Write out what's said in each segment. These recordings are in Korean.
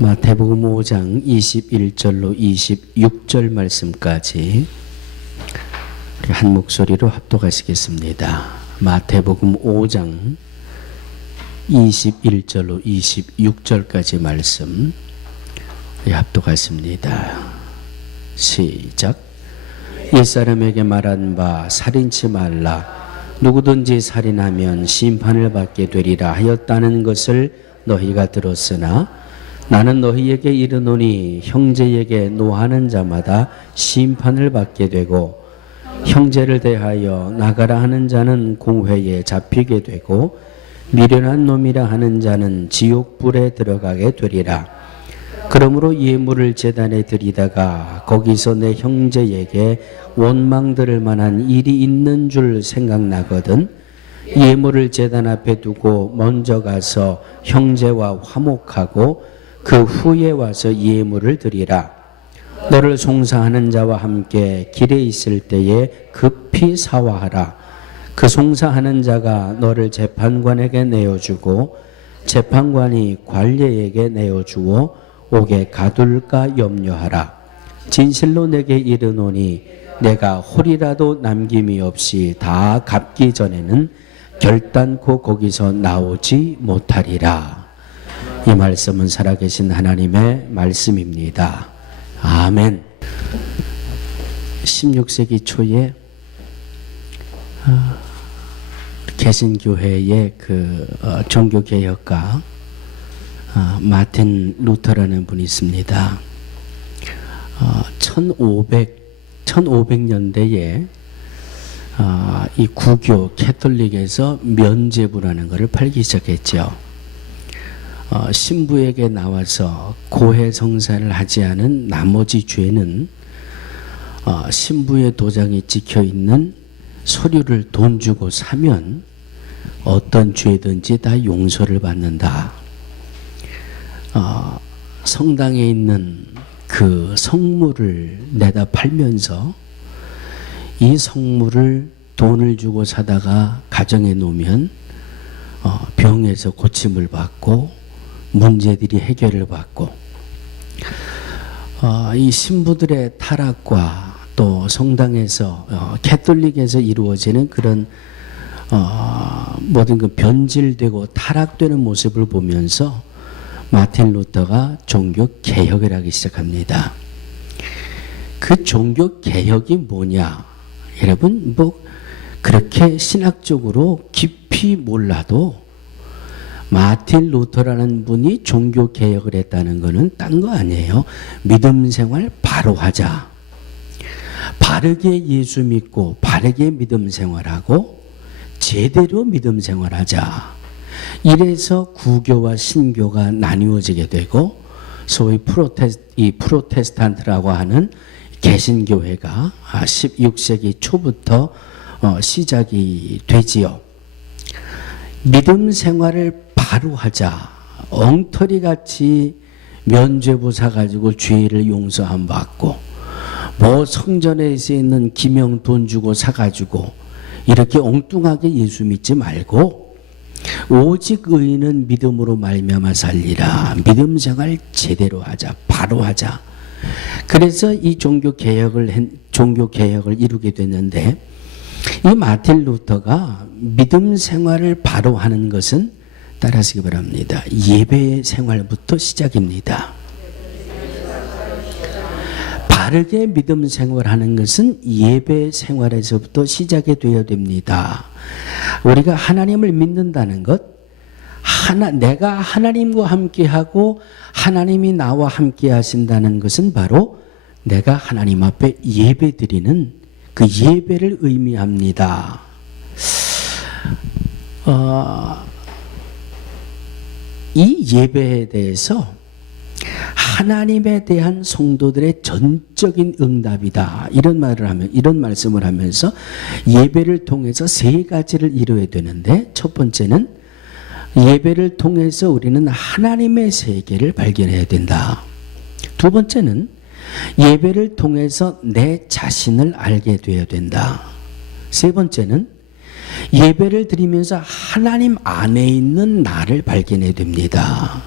마태복음 5장 21절로 26절 말씀까지 우리 한 목소리로 합독하시겠습니다. 마태복음 5장 21절로 26절까지 말씀 우리 합독하십니다. 시작. 옛사람에게 말한 바 살인치 말라. 누구든지 살인하면 심판을 받게 되리라 하였다는 것을 너희가 들었으나 나는 너희에게 이르노니 형제에게 노하는 자마다 심판을 받게 되고 형제를 대하여 나가라 하는 자는 공회에 잡히게 되고 미련한 놈이라 하는 자는 지옥불에 들어가게 되리라. 그러므로 예물을 제단에 드리다가 거기서 내 형제에게 원망 들을 만한 일이 있는 줄 생각나거든 예물을 제단 앞에 두고 먼저 가서 형제와 화목하고 그 후에 와서 예물을 드리라. 너를 송사하는 자와 함께 길에 있을 때에 급히 사화하라. 그 송사하는 자가 너를 재판관에게 내어주고 재판관이 관례에게 내어주어 옥에 가둘까 염려하라. 진실로 내게 이르노니 내가 홀이라도 남김이 없이 다 갚기 전에는 결단코 거기서 나오지 못하리라. 이 말씀은 살아계신 하나님의 말씀입니다. 아멘. 16세기 초에 개신교회의 종교개혁가 마틴 루터라는 분이 있습니다. 1500년대에 이 구교 캐톨릭에서 면죄부라는 것을 팔기 시작했죠. 신부에게 나와서 고해 성사를 하지 않은 나머지 죄는 신부의 도장이 찍혀있는 서류를 돈 주고 사면 어떤 죄든지 다 용서를 받는다. 성당에 있는 그 성물을 내다 팔면서 이 성물을 돈을 주고 사다가 가정에 놓으면 병에서 고침을 받고 문제들이 해결을 받고 이 신부들의 타락과 또 성당에서 캐톨릭에서 이루어지는 그런 모든 그 변질되고 타락되는 모습을 보면서 마틴 루터가 종교 개혁을 하기 시작합니다. 그 종교 개혁이 뭐냐? 여러분 그렇게 신학적으로 깊이 몰라도 마틴 루터라는 분이 종교 개혁을 했다는 것은 딴 거 아니에요. 믿음 생활 바로 하자. 바르게 예수 믿고 바르게 믿음 생활하고 제대로 믿음 생활하자. 이래서 구교와 신교가 나뉘어지게 되고 소위 프로테스탄트라고 하는 개신교회가 16세기 초부터 시작이 되지요. 믿음 생활을 바로 하자. 엉터리같이 면죄부 사가지고 죄를 용서 안 받고 성전에 있는 기명 돈 주고 사가지고 이렇게 엉뚱하게 예수 믿지 말고 오직 의인은 믿음으로 말미암아 살리라. 믿음 생활 제대로 하자. 바로 하자. 그래서 이 종교 개혁을 이루게 됐는데 이 마틴 루터가 믿음 생활을 바로 하는 것은 따라하시기 바랍니다. 예배 생활부터 시작입니다. 바르게 믿음 생활하는 것은 예배 생활에서부터 시작이 되어야 됩니다. 우리가 하나님을 믿는다는 것, 내가 하나님과 함께하고 하나님이 나와 함께 하신다는 것은 바로 내가 하나님 앞에 예배 드리는 그 예배를 의미합니다. 이 예배에 대해서 하나님에 대한 성도들의 전적인 응답이다. 이런 말씀을 하면서 예배를 통해서 세 가지를 이루어야 되는데 첫 번째는 예배를 통해서 우리는 하나님의 세계를 발견해야 된다. 두 번째는 예배를 통해서 내 자신을 알게 되어야 된다. 세 번째는 예배를 드리면서 하나님 안에 있는 나를 발견해야 됩니다.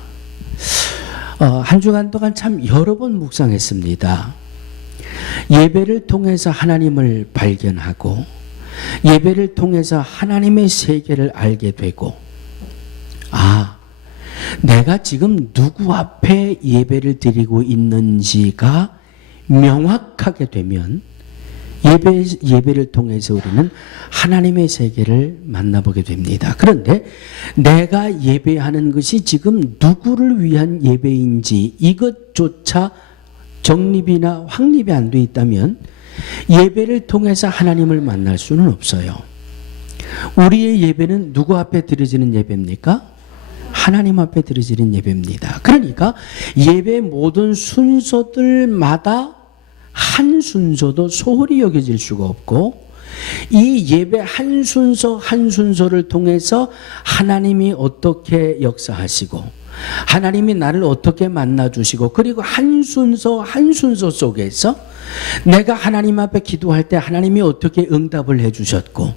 한 주간 동안 참 여러 번 묵상했습니다. 예배를 통해서 하나님을 발견하고 예배를 통해서 하나님의 세계를 알게 되고 내가 지금 누구 앞에 예배를 드리고 있는지가 명확하게 되면 예배를 통해서 우리는 하나님의 세계를 만나보게 됩니다. 그런데 내가 예배하는 것이 지금 누구를 위한 예배인지 이것조차 정립이나 확립이 안 돼 있다면 예배를 통해서 하나님을 만날 수는 없어요. 우리의 예배는 누구 앞에 드려지는 예배입니까? 하나님 앞에 드려지는 예배입니다. 그러니까 예배 모든 순서들마다 한 순서도 소홀히 여겨질 수가 없고 이 예배 한 순서 한 순서를 통해서 하나님이 어떻게 역사하시고 하나님이 나를 어떻게 만나주시고 그리고 한 순서 한 순서 속에서 내가 하나님 앞에 기도할 때 하나님이 어떻게 응답을 해주셨고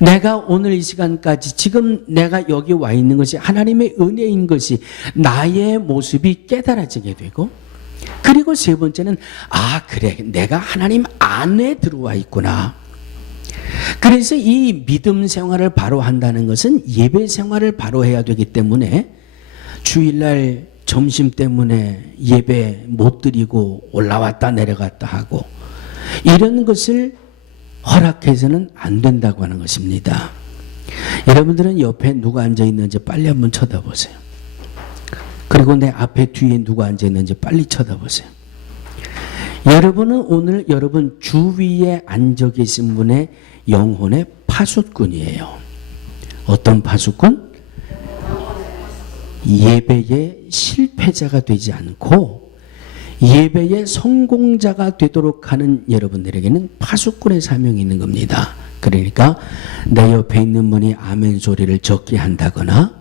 내가 오늘 이 시간까지 지금 내가 여기 와 있는 것이 하나님의 은혜인 것이 나의 모습이 깨달아지게 되고 그리고 세 번째는 그래 내가 하나님 안에 들어와 있구나. 그래서 이 믿음 생활을 바로 한다는 것은 예배 생활을 바로 해야 되기 때문에 주일날 점심 때문에 예배 못 드리고 올라왔다 내려갔다 하고 이런 것을 허락해서는 안 된다고 하는 것입니다. 여러분들은 옆에 누가 앉아 있는지 빨리 한번 쳐다보세요. 그리고 내 앞에 뒤에 누가 앉아 있는지 빨리 쳐다보세요. 여러분은 오늘 여러분 주위에 앉아 계신 분의 영혼의 파수꾼이에요. 어떤 파수꾼? 예배의 실패자가 되지 않고 예배의 성공자가 되도록 하는 여러분들에게는 파수꾼의 사명이 있는 겁니다. 그러니까 내 옆에 있는 분이 아멘 소리를 적게 한다거나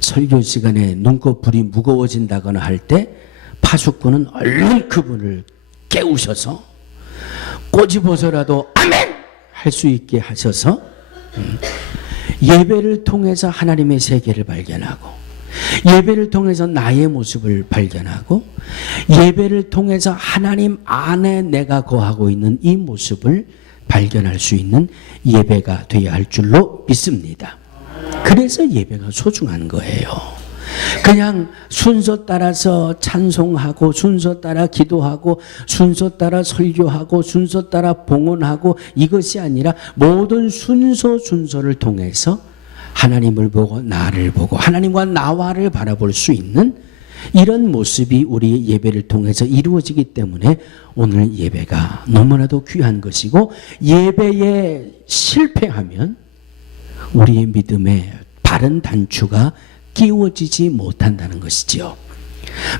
설교 시간에 눈꺼풀이 무거워진다거나 할 때 파수꾼은 얼른 그분을 깨우셔서 꼬집어서라도 아멘 할 수 있게 하셔서 예배를 통해서 하나님의 세계를 발견하고 예배를 통해서 나의 모습을 발견하고 예배를 통해서 하나님 안에 내가 거하고 있는 이 모습을 발견할 수 있는 예배가 되어야 할 줄로 믿습니다. 그래서 예배가 소중한 거예요. 그냥 순서 따라서 찬송하고 순서 따라 기도하고 순서 따라 설교하고 순서 따라 봉헌하고 이것이 아니라 모든 순서를 통해서 하나님을 보고 나를 보고 하나님과 나와를 바라볼 수 있는 이런 모습이 우리의 예배를 통해서 이루어지기 때문에 오늘 예배가 너무나도 귀한 것이고 예배에 실패하면 우리의 믿음의 바른 단추가 끼워지지 못한다는 것이지요.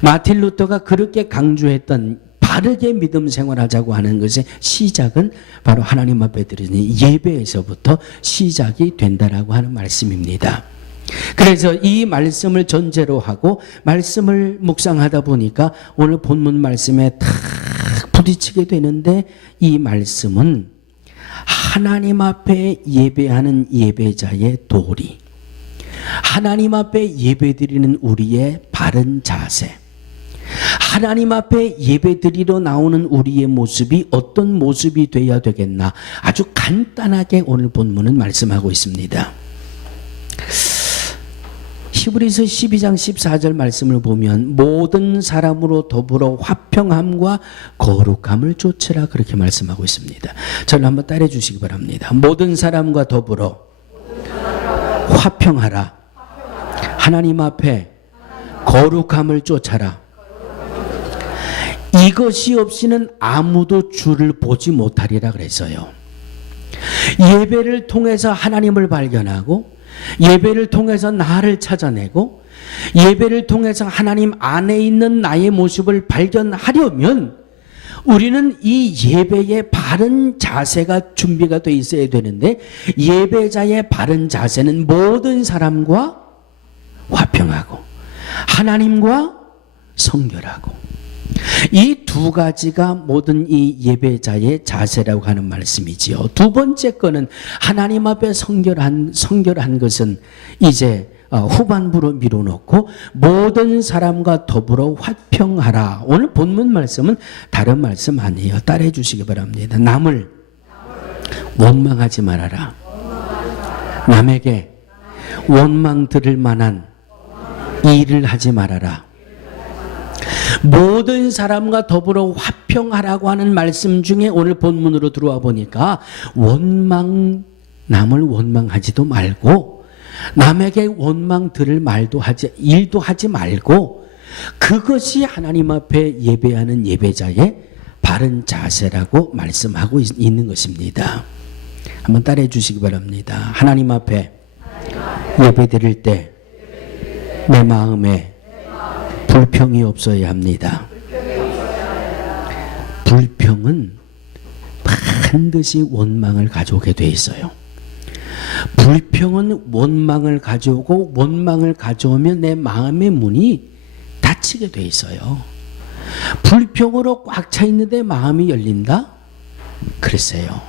마틴 루터가 그렇게 강조했던 바르게 믿음 생활하자고 하는 것의 시작은 바로 하나님 앞에 드리는 예배에서부터 시작이 된다라고 하는 말씀입니다. 그래서 이 말씀을 전제로 하고 말씀을 묵상하다 보니까 오늘 본문 말씀에 탁 부딪히게 되는데 이 말씀은 하나님 앞에 예배하는 예배자의 도리, 하나님 앞에 예배드리는 우리의 바른 자세, 하나님 앞에 예배드리러 나오는 우리의 모습이 어떤 모습이 되어야 되겠나 아주 간단하게 오늘 본문은 말씀하고 있습니다. 히브리서 12장 14절 말씀을 보면 모든 사람으로 더불어 화평함과 거룩함을 쫓으라 그렇게 말씀하고 있습니다. 저를 한번 따라해 주시기 바랍니다. 모든 사람과 더불어 화평하라. 하나님 앞에 거룩함을 쫓아라. 이것이 없이는 아무도 주를 보지 못하리라 그랬어요. 예배를 통해서 하나님을 발견하고 예배를 통해서 나를 찾아내고 예배를 통해서 하나님 안에 있는 나의 모습을 발견하려면 우리는 이 예배의 바른 자세가 준비가 되어 있어야 되는데 예배자의 바른 자세는 모든 사람과 화평하고 하나님과 성결하고 이 두 가지가 모든 이 예배자의 자세라고 하는 말씀이지요. 두 번째 거는 하나님 앞에 성결한 것은 이제 후반부로 밀어놓고 모든 사람과 더불어 화평하라. 오늘 본문 말씀은 다른 말씀 아니에요. 따라해 주시기 바랍니다. 남을 원망하지 말아라. 남에게 원망 들을 만한 일을 하지 말아라. 모든 사람과 더불어 화평하라고 하는 말씀 중에 오늘 본문으로 들어와 보니까 남을 원망하지도 말고 남에게 원망 들을 일도 하지 말고 그것이 하나님 앞에 예배하는 예배자의 바른 자세라고 말씀하고 있는 것입니다. 한번 따라해 주시기 바랍니다. 하나님 앞에 예배 드릴 때 내 마음에 불평이 없어야 합니다. 불평은 반드시 원망을 가져오게 돼 있어요. 불평은 원망을 가져오고 원망을 가져오면 내 마음의 문이 닫히게 돼 있어요. 불평으로 꽉 차 있는데 마음이 열린다? 글쎄요.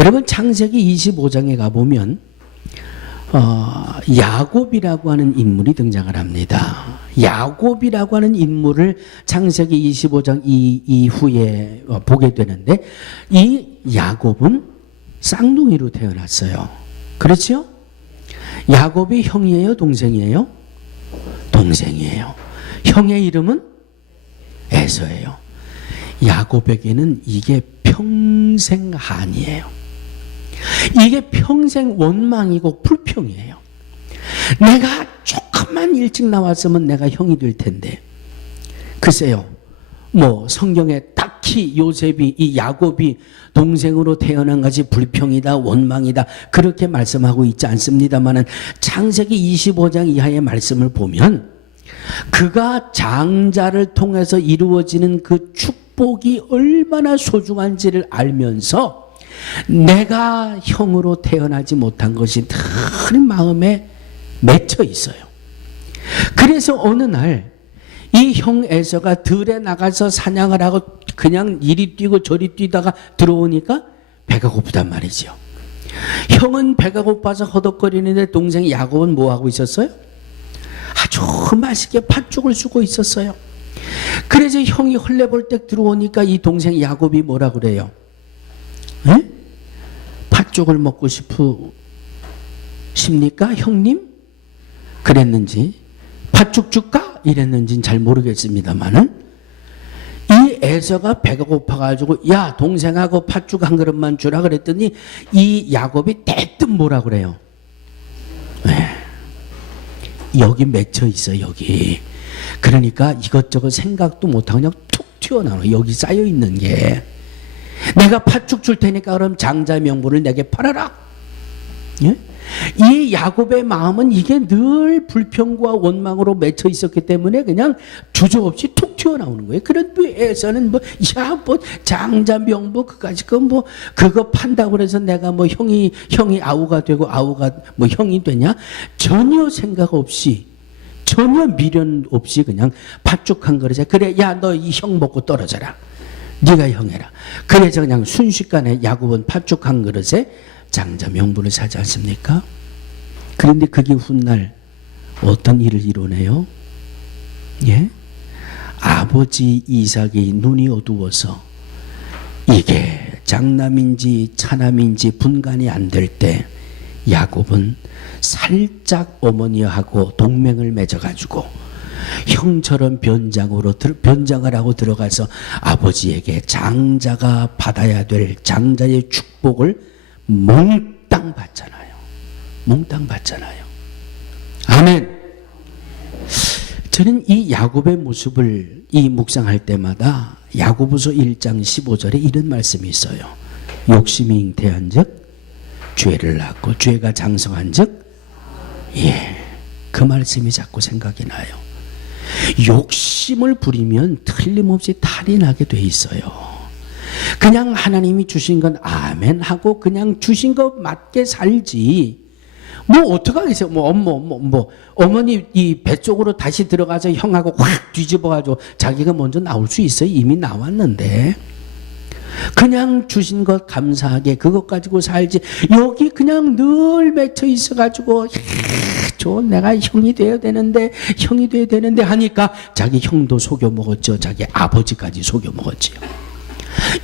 여러분 창세기 25장에 가보면 야곱이라고 하는 인물이 등장을 합니다. 야곱이라고 하는 인물을 창세기 25장 이후에 보게 되는데 이 야곱은 쌍둥이로 태어났어요. 그렇죠? 야곱이 형이에요? 동생이에요? 동생이에요. 형의 이름은 에서예요. 야곱에게는 이게 평생 한이에요. 이게 평생 원망이고 불평이에요. 내가 조금만 일찍 나왔으면 내가 형이 될 텐데. 글쎄요. 성경에 딱히 요셉이 이 야곱이 동생으로 태어난 것이 불평이다 원망이다 그렇게 말씀하고 있지 않습니다만은 창세기 25장 이하의 말씀을 보면 그가 장자를 통해서 이루어지는 그 축복이 얼마나 소중한지를 알면서 내가 형으로 태어나지 못한 것이 늘 마음에 맺혀 있어요. 그래서 어느 날 이 형 에서가 들에 나가서 사냥을 하고 그냥 이리 뛰고 저리 뛰다가 들어오니까 배가 고프단 말이죠. 형은 배가 고파서 허덕거리는데 동생 야곱은 뭐 하고 있었어요? 아주 맛있게 팥죽을 쓰고 있었어요. 그래서 형이 헐레벌떡 들어오니까 이 동생 야곱이 뭐라 그래요? 에? 팥죽을 먹고 싶으십니까 형님? 그랬는지 팥죽 줄까? 이랬는지는 잘 모르겠습니다만은 이 에서가 배가 고파가지고 야 동생하고 팥죽 한 그릇만 주라 그랬더니 이 야곱이 대뜸 뭐라 그래요? 여기 맺혀 있어 여기. 그러니까 이것저것 생각도 못하고 그냥 툭 튀어나와. 여기 쌓여 있는 게 내가 팥죽 줄 테니까 그럼 장자 명분을 내게 팔아라. 예? 이 야곱의 마음은 이게 늘 불평과 원망으로 맺혀 있었기 때문에 그냥 주저없이 툭 튀어나오는 거예요. 그런데 에서는 장자 명부 그까지 그거 판다고 해서 내가 형이 아우가 되고 아우가 형이 되냐? 전혀 생각 없이 전혀 미련 없이 그냥 팥죽 한 그릇에 그래 야 너 이 형 먹고 떨어져라. 네가 형해라. 그래서 그냥 순식간에 야곱은 팥죽 한 그릇에 장자 명분을 사지 않습니까? 그런데 그게 훗날 어떤 일을 이루네요? 예? 아버지 이삭이 눈이 어두워서 이게 장남인지 차남인지 분간이 안 될 때 야곱은 살짝 어머니하고 동맹을 맺어가지고 형처럼 변장을 하고 들어가서 아버지에게 장자가 받아야 될 장자의 축복을 몽땅 받잖아요. 몽땅 받잖아요. 아멘. 저는 이 야곱의 모습을 묵상할 때마다 야고보서 1장 15절에 이런 말씀이 있어요. 욕심이 잉태한 즉 죄를 낳고 죄가 장성한 즉 그 말씀이 자꾸 생각이 나요. 욕심을 부리면 틀림없이 탈이 나게 돼 있어요. 그냥 하나님이 주신 건 아멘 하고 그냥 주신 것 맞게 살지. 어떡하겠어요? 어머니 이 배 쪽으로 다시 들어가서 형하고 확 뒤집어가지고 자기가 먼저 나올 수 있어요? 이미 나왔는데. 그냥 주신 것 감사하게 그것 가지고 살지. 여기 그냥 늘 맺혀 있어가지고 좋은 내가 형이 돼야 되는데 하니까 자기 형도 속여 먹었죠. 자기 아버지까지 속여 먹었지요.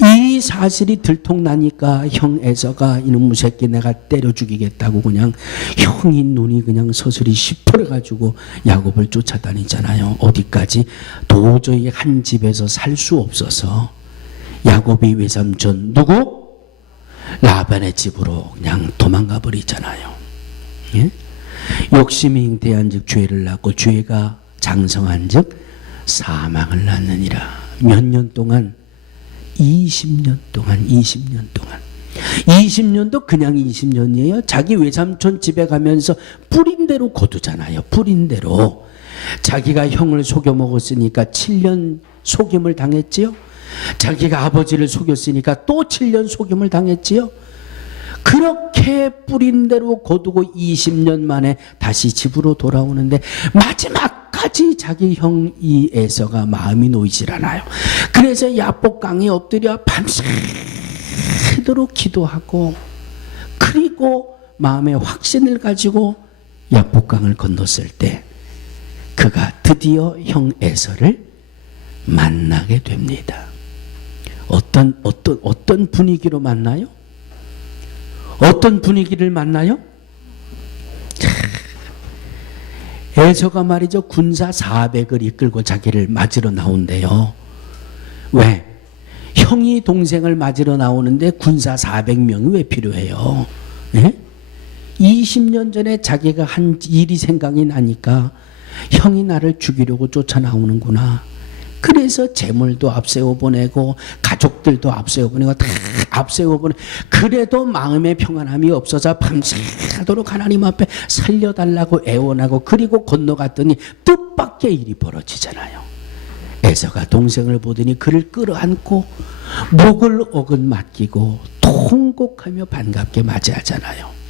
이 사실이 들통나니까 형 에서가 이놈의 새끼 내가 때려 죽이겠다고 그냥 형이 눈이 그냥 서슬이 시퍼래가지고 야곱을 쫓아다니잖아요. 어디까지? 도저히 한 집에서 살 수 없어서 야곱이 외삼촌 누구? 라반의 집으로 그냥 도망가 버리잖아요. 예? 욕심이 잉태한즉 죄를 낳고 죄가 장성한즉 사망을 낳느니라. 몇 년 동안? 20년 동안 20년도 그냥 20년이에요. 자기 외삼촌 집에 가면서 뿌린 대로 거두잖아요. 뿌린 대로. 자기가 형을 속여 먹었으니까 7년 속임을 당했지요. 자기가 아버지를 속였으니까 또 7년 속임을 당했지요. 그렇게 뿌린 대로 거두고 20년 만에 다시 집으로 돌아오는데 마지막까지 자기 형 이 에서가 마음이 놓이질 않아요. 그래서 야복강에 엎드려 밤새도록 기도하고 그리고 마음의 확신을 가지고 야복강을 건넜을 때 그가 드디어 형 에서를 만나게 됩니다. 어떤 분위기로 만나요? 어떤 분위기를 만나요? 에서가 말이죠. 군사 400을 이끌고 자기를 맞으러 나온대요. 왜? 형이 동생을 맞으러 나오는데 군사 400명이 왜 필요해요? 예? 20년 전에 자기가 한 일이 생각이 나니까 형이 나를 죽이려고 쫓아 나오는구나. 그래서 재물도 앞세워 보내고 가족들도 앞세워 보내고 다 앞세워 보내. 그래도 마음의 평안함이 없어서 밤새도록 하나님 앞에 살려달라고 애원하고 그리고 건너갔더니 뜻밖의 일이 벌어지잖아요. 에서가 동생을 보더니 그를 끌어안고 목을 어긋 맡기고 통곡하며 반갑게 맞이하잖아요.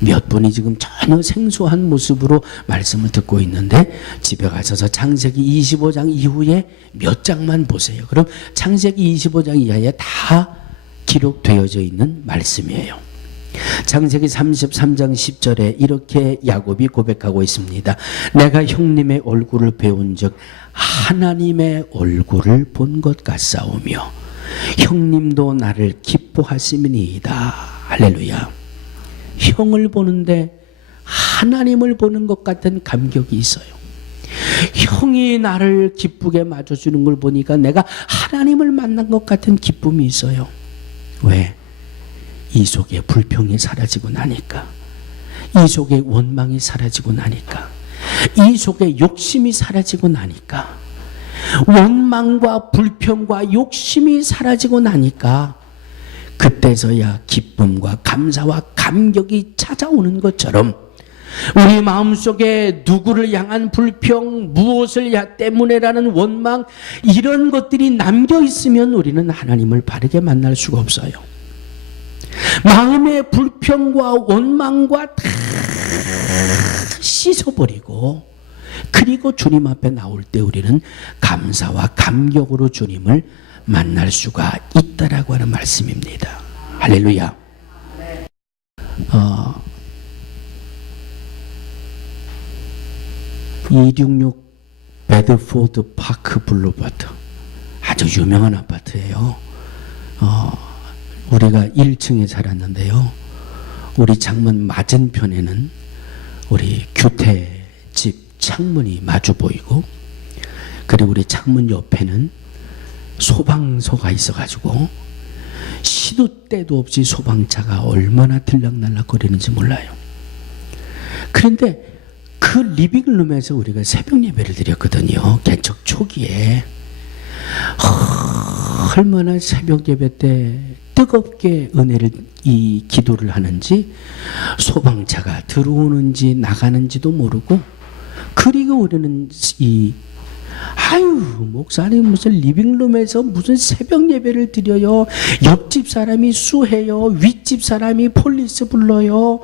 몇 분이 지금 전혀 생소한 모습으로 말씀을 듣고 있는데 집에 가셔서 창세기 25장 이후에 몇 장만 보세요. 그럼 창세기 25장 이하에 다 기록되어져 있는 말씀이에요. 창세기 33장 10절에 이렇게 야곱이 고백하고 있습니다. 내가 형님의 얼굴을 배운 적 하나님의 얼굴을 본 것 같사오며 형님도 나를 기뻐하심이니이다. 할렐루야. 형을 보는데 하나님을 보는 것 같은 감격이 있어요. 형이 나를 기쁘게 맞아주는 걸 보니까 내가 하나님을 만난 것 같은 기쁨이 있어요. 왜? 이 속에 불평이 사라지고 나니까, 이 속에 원망이 사라지고 나니까, 이 속에 욕심이 사라지고 나니까, 원망과 불평과 욕심이 사라지고 나니까 그때서야 기쁨과 감사와 감격이 찾아오는 것처럼 우리 마음속에 누구를 향한 불평, 무엇을 때문에라는 원망, 이런 것들이 남겨 있으면 우리는 하나님을 바르게 만날 수가 없어요. 마음의 불평과 원망과 다 씻어버리고 그리고 주님 앞에 나올 때 우리는 감사와 감격으로 주님을 만날 수가 있다라고 하는 말씀입니다. 할렐루야. 266 베드포드 파크 블루바트, 아주 유명한 아파트예요. 우리가 1층에 살았는데요. 우리 창문 맞은편에는 우리 규태집 창문이 마주 보이고, 그리고 우리 창문 옆에는 소방서가 있어가지고 시도 때도 없이 소방차가 얼마나 들락날락 거리는지 몰라요. 그런데 그 리빙룸에서 우리가 새벽 예배를 드렸거든요. 개척 초기에. 얼마나 새벽 예배 때 뜨겁게 은혜를 이 기도를 하는지, 소방차가 들어오는지 나가는지도 모르고, 그리고 우리는 목사님 무슨 리빙룸에서 무슨 새벽 예배를 드려요. 옆집 사람이 수해요. 윗집 사람이 폴리스 불러요.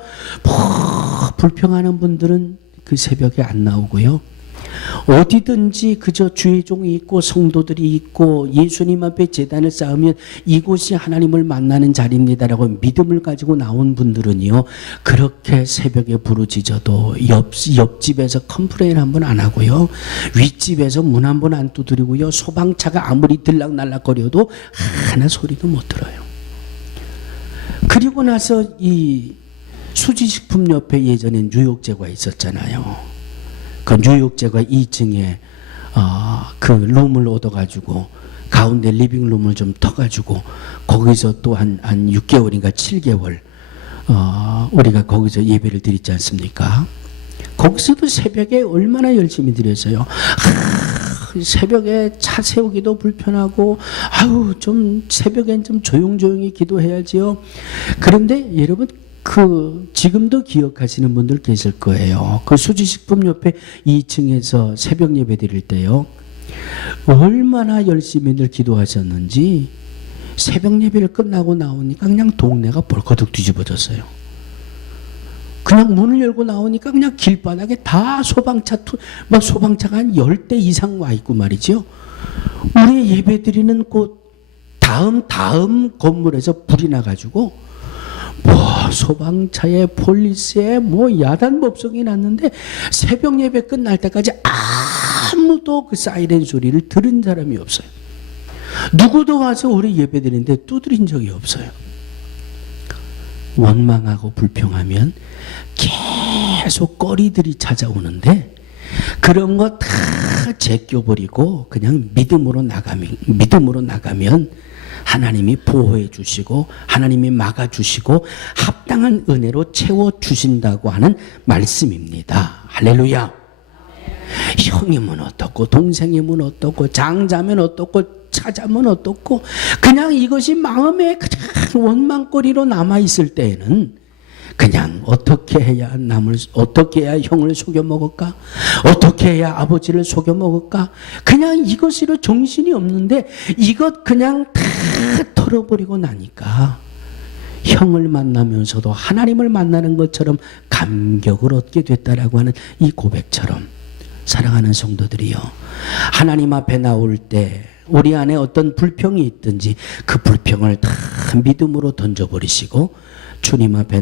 불평하는 분들은 그 새벽에 안 나오고요. 어디든지 그저 주의 종이 있고 성도들이 있고 예수님 앞에 제단을 쌓으면 이곳이 하나님을 만나는 자리입니다라고 믿음을 가지고 나온 분들은요, 그렇게 새벽에 부르짖어도 옆집에서 컴플레인 한 번 안 하고요, 윗집에서 문 한 번 안 두드리고요, 소방차가 아무리 들락날락거려도 하나 소리도 못 들어요. 그리고 나서 이 수지식품 옆에 예전엔 뉴욕제가 있었잖아요. 그 뉴욕제가 2층에 그 룸을 얻어가지고 가운데 리빙룸을 좀 터가지고 거기서 또 한 6개월인가 7개월 우리가 거기서 예배를 드리지 않습니까? 거기서도 새벽에 얼마나 열심히 드렸어요. 새벽에 차 세우기도 불편하고 좀 새벽엔 좀 조용조용히 기도해야지요. 그런데 여러분, 지금도 기억하시는 분들 계실 거예요. 그 수지식품 옆에 2층에서 새벽 예배 드릴 때요, 얼마나 열심히들 기도하셨는지 새벽 예배를 끝나고 나오니까 그냥 동네가 벌거덕 뒤집어졌어요. 그냥 문을 열고 나오니까 그냥 길바닥에 다 소방차가 한 10대 이상 와 있고 말이죠. 우리 예배 드리는 곳 다음 건물에서 불이 나가지고 소방차에 폴리스에 야단법석이 났는데 새벽 예배 끝날 때까지 아무도 그 사이렌 소리를 들은 사람이 없어요. 누구도 와서 우리 예배 드리는데 두드린 적이 없어요. 원망하고 불평하면 계속 거리들이 찾아오는데 그런 거 다 제껴버리고 그냥 믿음으로 나가면 하나님이 보호해 주시고 하나님이 막아 주시고 합당한 은혜로 채워 주신다고 하는 말씀입니다. 할렐루야. 형이면 어떻고 동생이면 어떻고 장자면 어떻고 차자면 어떻고 그냥 이것이 마음에 그냥 원망거리로 남아있을 때에는 그냥 어떻게 해야 형을 속여 먹을까? 어떻게 해야 아버지를 속여 먹을까? 그냥 이것으로 정신이 없는데 이것 그냥 다 털어버리고 나니까 형을 만나면서도 하나님을 만나는 것처럼 감격을 얻게 됐다라고 하는 이 고백처럼, 사랑하는 성도들이요, 하나님 앞에 나올 때 우리 안에 어떤 불평이 있든지 그 불평을 다 믿음으로 던져버리시고 주님 앞에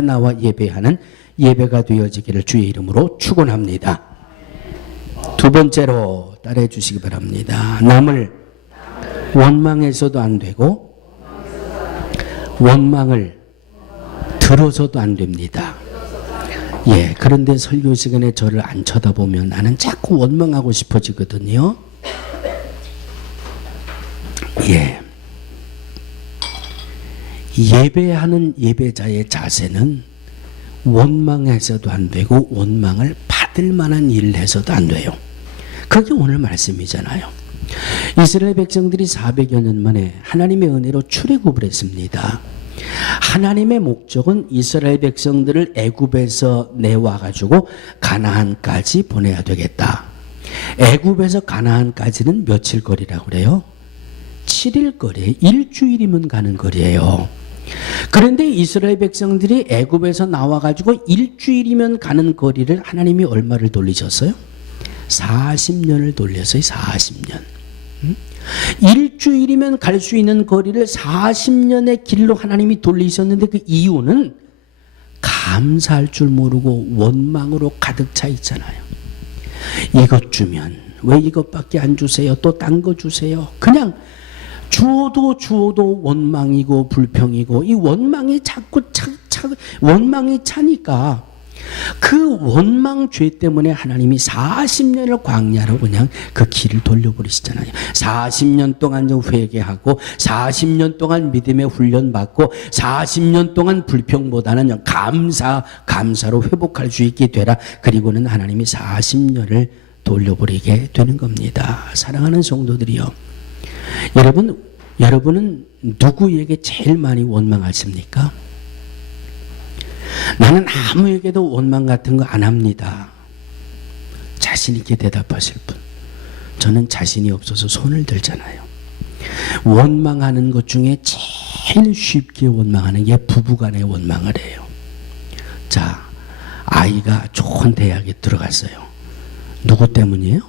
나와 예배하는 예배가 되어지기를 주의 이름으로 축원합니다. 두 번째로 따라해 주시기 바랍니다. 남을 원망해서도 안 되고 원망을 들어서도 안 됩니다. 그런데 설교 시간에 저를 안 쳐다보면 나는 자꾸 원망하고 싶어지거든요. 예배하는 예배자의 자세는 원망해서도 안 되고 원망을 받을 만한 일을 해서도 안 돼요. 그게 오늘 말씀이잖아요. 이스라엘 백성들이 400여 년 만에 하나님의 은혜로 출애굽을 했습니다. 하나님의 목적은 이스라엘 백성들을 애굽에서 내와가지고 가나안까지 보내야 되겠다. 애굽에서 가나안까지는 며칠 거리라고 그래요? 7일 거리, 일주일이면 가는 거리예요. 그런데 이스라엘 백성들이 애굽에서 나와가지고 일주일이면 가는 거리를 하나님이 얼마를 돌리셨어요? 40년을 돌렸어요. 40년. 일주일이면 갈 수 있는 거리를 40년의 길로 하나님이 돌리셨는데 그 이유는 감사할 줄 모르고 원망으로 가득 차 있잖아요. 이것 주면 왜 이것밖에 안 주세요? 또 딴 거 주세요. 그냥 주어도 원망이고 불평이고 이 원망이 자꾸 원망이 차니까 그 원망 죄 때문에 하나님이 40년을 광야로 그냥 그 길을 돌려버리시잖아요. 40년 동안 좀 회개하고 40년 동안 믿음의 훈련 받고 40년 동안 불평보다는 감사로 회복할 수 있게 되라. 그리고는 하나님이 40년을 돌려버리게 되는 겁니다. 사랑하는 성도들이요, 여러분은 누구에게 제일 많이 원망하십니까? 나는 아무에게도 원망 같은 거 안 합니다. 자신 있게 대답하실 분. 저는 자신이 없어서 손을 들잖아요. 원망하는 것 중에 제일 쉽게 원망하는 게 부부간의 원망을 해요. 자, 아이가 좋은 대학에 들어갔어요. 누구 때문이에요?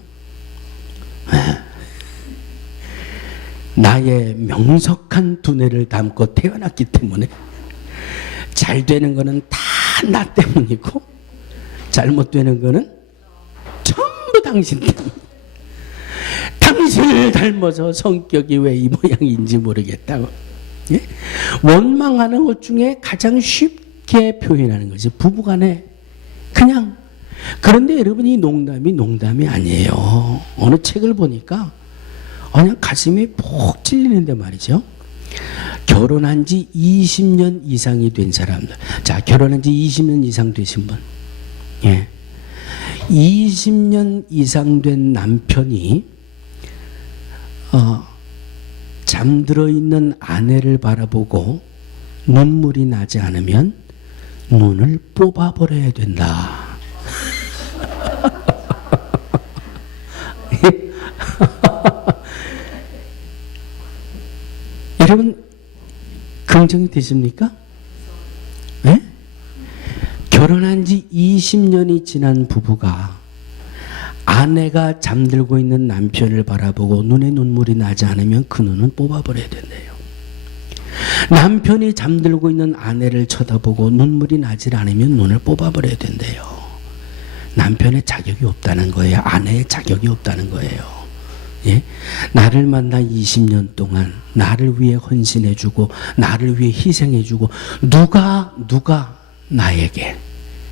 나의 명석한 두뇌를 담고 태어났기 때문에 잘 되는 거는 다 나 때문이고 잘못되는 거는 전부 당신 때문. 당신을 닮아서 성격이 왜 이 모양인지 모르겠다고. 예? 원망하는 것 중에 가장 쉽게 표현하는 것이 부부간에 그냥. 그런데 여러분, 이 농담이 아니에요. 어느 책을 보니까 그냥 가슴이 푹 찔리는데 말이죠. 결혼한 지 20년 이상이 된 사람들. 자, 결혼한 지 20년 이상 되신 분. 예. 20년 이상 된 남편이 잠들어 있는 아내를 바라보고 눈물이 나지 않으면 눈을 뽑아버려야 된다. 여러분, 긍정이 되십니까? 네? 결혼한 지 20년이 지난 부부가 아내가 잠들고 있는 남편을 바라보고 눈에 눈물이 나지 않으면 그 눈은 뽑아버려야 된대요. 남편이 잠들고 있는 아내를 쳐다보고 눈물이 나지 않으면 눈을 뽑아버려야 된대요. 남편의 자격이 없다는 거예요. 아내의 자격이 없다는 거예요. 예? 나를 만나 20년 동안 나를 위해 헌신해주고 나를 위해 희생해주고 누가 나에게,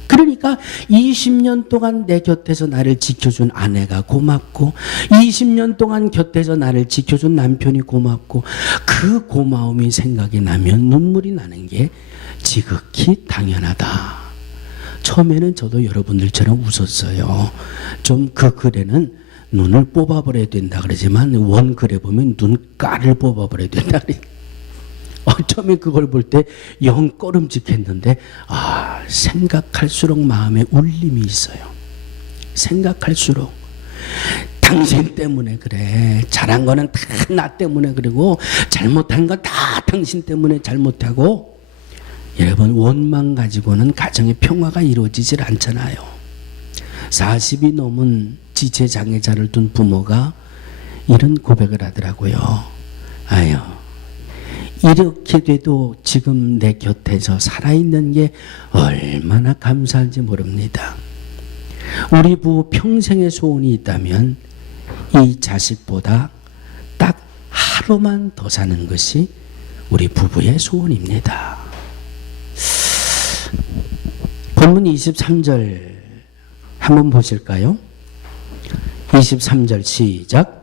그러니까 20년 동안 내 곁에서 나를 지켜준 아내가 고맙고 20년 동안 곁에서 나를 지켜준 남편이 고맙고 그 고마움이 생각이 나면 눈물이 나는 게 지극히 당연하다. 처음에는 저도 여러분들처럼 웃었어요. 좀 그 글에는 눈을 뽑아버려야 된다 그러지만 원글에 보면 눈가를 뽑아버려야 된다 그래. 처음에 그걸 볼 때 영 꺼름직했는데 생각할수록 마음에 울림이 있어요. 생각할수록 당신 때문에 그래. 잘한 거는 다 나 때문에 그리고 잘못한 거 다 당신 때문에 잘못하고. 여러분, 원망 가지고는 가정의 평화가 이루어지질 않잖아요. 40이 넘은 지체장애자를 둔 부모가 이런 고백을 하더라고요. 아유, 이렇게 돼도 지금 내 곁에서 살아있는 게 얼마나 감사한지 모릅니다. 우리 부부 평생의 소원이 있다면 이 자식보다 딱 하루만 더 사는 것이 우리 부부의 소원입니다. 본문 23절 한번 보실까요? 23절 시작.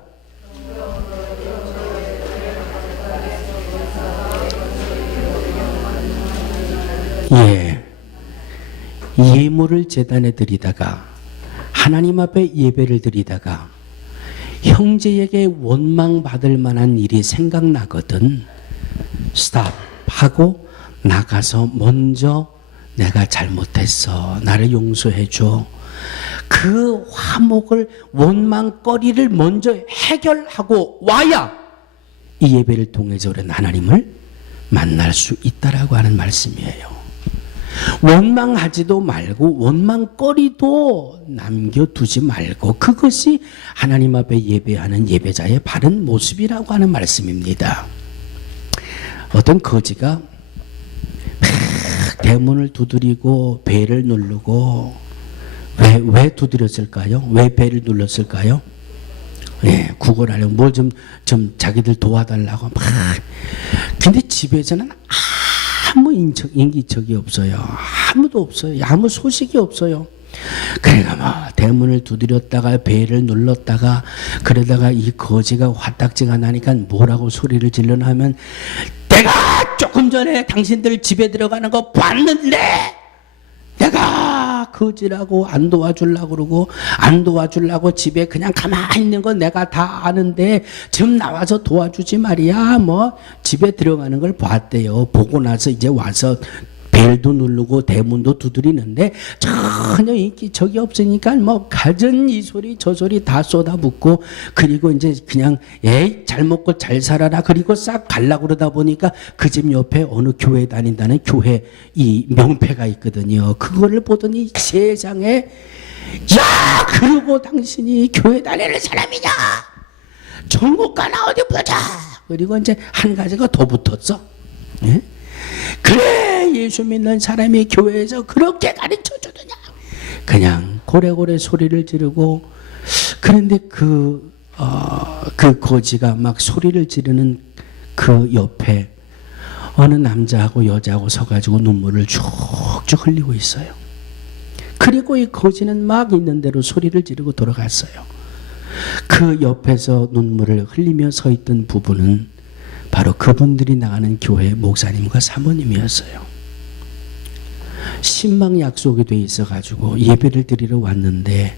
예, 예물을 제단에 드리다가 하나님 앞에 예배를 드리다가 형제에게 원망받을 만한 일이 생각나거든 스탑하고 나가서 먼저 내가 잘못했어, 나를 용서해줘, 그 화목을 원망거리를 먼저 해결하고 와야 이 예배를 통해서 우리는 하나님을 만날 수 있다라고 하는 말씀이에요. 원망하지도 말고 원망거리도 남겨두지 말고 그것이 하나님 앞에 예배하는 예배자의 바른 모습이라고 하는 말씀입니다. 어떤 거지가 대문을 두드리고 배를 누르고 왜 두드렸을까요? 왜 배를 눌렀을까요? 예, 구걸하려고 뭘 좀 자기들 도와달라고 막. 근데 집에서는 아무 인기척이 없어요. 아무도 없어요. 아무 소식이 없어요. 그러니까 뭐 대문을 두드렸다가 배를 눌렀다가 그러다가 이 거지가 화딱지가 나니까 뭐라고 소리를 질러나 하면 내가 조금 전에 당신들 집에 들어가는 거 봤는데 내가 거지라고 안 도와주려고 그러고 안 도와주려고 집에 그냥 가만히 있는 거 내가 다 아는데 좀 나와서 도와주지 말이야. 뭐 집에 들어가는 걸 봤대요. 보고 나서 이제 와서 벨도 누르고 대문도 두드리는데 전혀 인기척이 없으니까 뭐 갖은 이 소리 저 소리 다 쏟아붓고, 그리고 이제 그냥 에이 잘 먹고 잘 살아라 그리고 싹 갈라고 그러다 보니까 그 집 옆에 어느 교회 다닌다는 교회 이 명패가 있거든요. 그거를 보더니 세상에, 야 그러고 당신이 교회 다니는 사람이냐, 전국 가나 어디 보자. 그리고 이제 한 가지가 더 붙었어. 예? 그래 예수 믿는 사람이 교회에서 그렇게 가르쳐 주느냐. 그냥 고래고래 소리를 지르고, 그런데 그 거지가 막 소리를 지르는 그 옆에 어느 남자하고 여자하고 서가지고 눈물을 쭉쭉 흘리고 있어요. 그리고 이 거지는 막 있는 대로 소리를 지르고 돌아갔어요. 그 옆에서 눈물을 흘리며 서 있던 부부는 바로 그분들이 나가는 교회 목사님과 사모님이었어요. 신방 약속이 돼 있어가지고 예배를 드리러 왔는데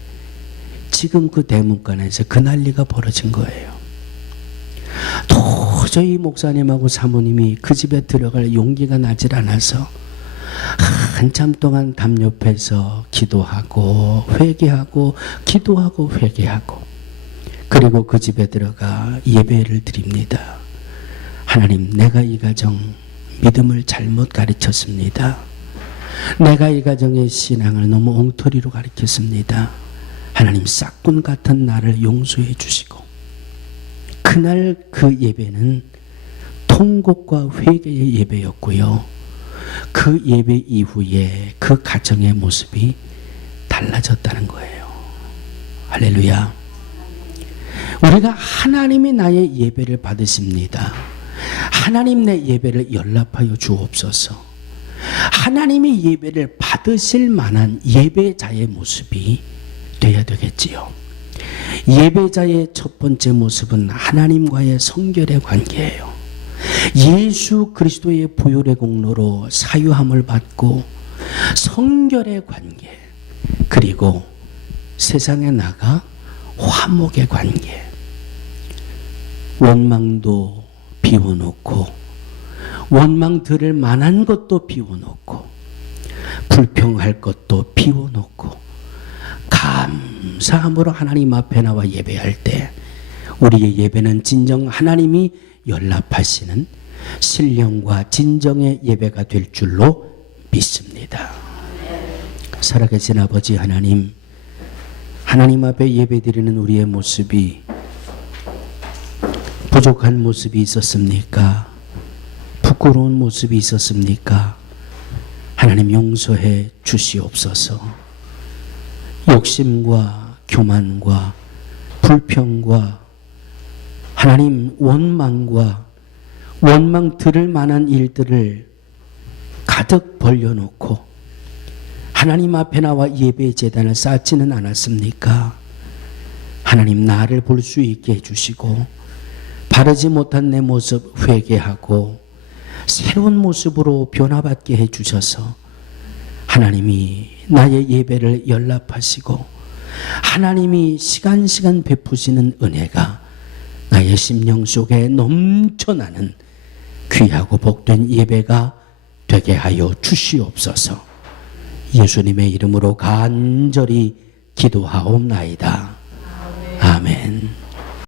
지금 그 대문간에서 그 난리가 벌어진 거예요. 도저히 목사님하고 사모님이 그 집에 들어갈 용기가 나질 않아서 한참 동안 담 옆에서 기도하고 회개하고 기도하고 회개하고, 그리고 그 집에 들어가 예배를 드립니다. 하나님, 내가 이 가정 믿음을 잘못 가르쳤습니다. 내가 이 가정의 신앙을 너무 엉터리로 가르쳤습니다. 하나님, 싹군 같은 나를 용서해 주시고, 그날 그 예배는 통곡과 회개의 예배였고요. 그 예배 이후에 그 가정의 모습이 달라졌다는 거예요. 할렐루야. 우리가 하나님이 나의 예배를 받으십니다. 하나님 내 예배를 연락하여 주옵소서. 하나님이 예배를 받으실 만한 예배자의 모습이 되어야 되겠지요. 예배자의 첫 번째 모습은 하나님과의 성결의 관계예요. 예수 그리스도의 보혈의 공로로 사유함을 받고 성결의 관계, 그리고 세상에 나가 화목의 관계. 원망도 비워놓고, 원망 들을 만한 것도 비워놓고, 불평할 것도 비워놓고, 감사함으로 하나님 앞에 나와 예배할 때 우리의 예배는 진정 하나님이 연락하시는 신령과 진정의 예배가 될 줄로 믿습니다. 살아계신 아버지 하나님, 하나님 앞에 예배드리는 우리의 모습이 부족한 모습이 있었습니까? 부끄러운 모습이 있었습니까? 하나님 용서해 주시옵소서. 욕심과 교만과 불평과 하나님 원망과 원망 들을 만한 일들을 가득 벌려놓고 하나님 앞에 나와 예배 제단을 쌓지는 않았습니까? 하나님, 나를 볼 수 있게 해주시고 바르지 못한 내 모습 회개하고 새로운 모습으로 변화받게 해주셔서 하나님이 나의 예배를 연락하시고 하나님이 시간 베푸시는 은혜가 나의 심령 속에 넘쳐나는 귀하고 복된 예배가 되게 하여 주시옵소서. 예수님의 이름으로 간절히 기도하옵나이다. 아멘.